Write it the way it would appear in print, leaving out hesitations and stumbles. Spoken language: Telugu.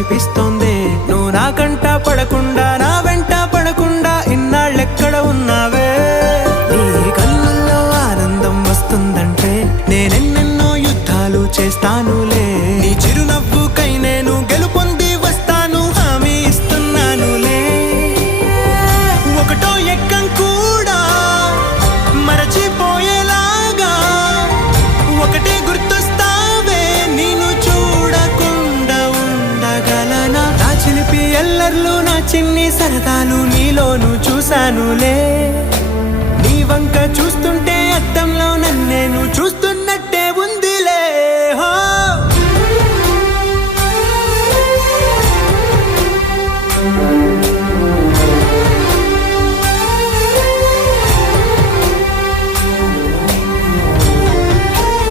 అనిపిస్తోంది. నువ్వు నా కంట పడకుండా నా వెంట పడకుండా ఇన్నాళ్ళెక్కడ ఉన్నావే? నీ కళ్ళల్లో ఆనందం వస్తుందంటే నేనెన్నెన్నో యుద్ధాలు చేస్తానులే. నీ చిరునవ్వుకై నేను గెలుపొంది వస్తాను, హామీ ఇస్తున్నానులే. ఒకటో ఎక్కం కూడా మరచిపోయేలాగా ఒకటే గుర్తొస్తావే, నేను చూడకుండా ఉండగలనా? నా చిలిపి ఎల్లర్లు నా చిన్ని సరదాలు నీలోను చూశానులే. నీ వంక చూస్తుంటే అద్దంలో నన్నేను చూస్తూ